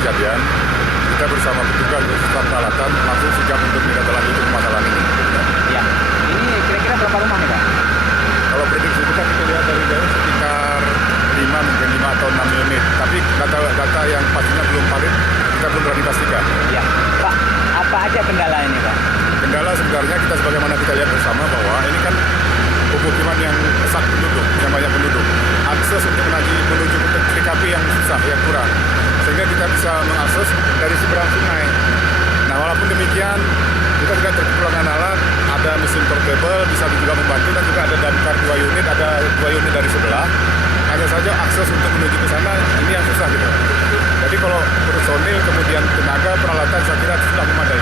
kejadian, kita bersama petugas beserta peralatan langsung sigap untuk menindaklanjuti permasalahan ini. Ya, ini kira-kira berapa rumah nih Pak? Kalau prediksi kita lihat dari jauh sekitar 5 atau 6 unit. Tapi data yang pastinya belum valid, kita belum berani pastikan. Ya, Pak, apa aja kendala ini Pak? Kendala sebenarnya kita sebagaimana kita lihat bersama bahwa ini kan pemukiman yang pesat penduduk, yang banyak penduduk. Akses untuk menuju ke TKP yang susah, yang kurang. Sehingga kita bisa mengakses dari seberang sungai. Nah, walaupun demikian, kita juga terkekurangan alat, ada mesin portable, bisa juga membantu, dan juga ada damkar 2 unit, ada 2 unit dari sebelah. Hanya saja akses untuk menuju ke sana, ini yang susah gitu. Jadi kalau personil, kemudian tenaga, peralatan, saya kira sudah memadai.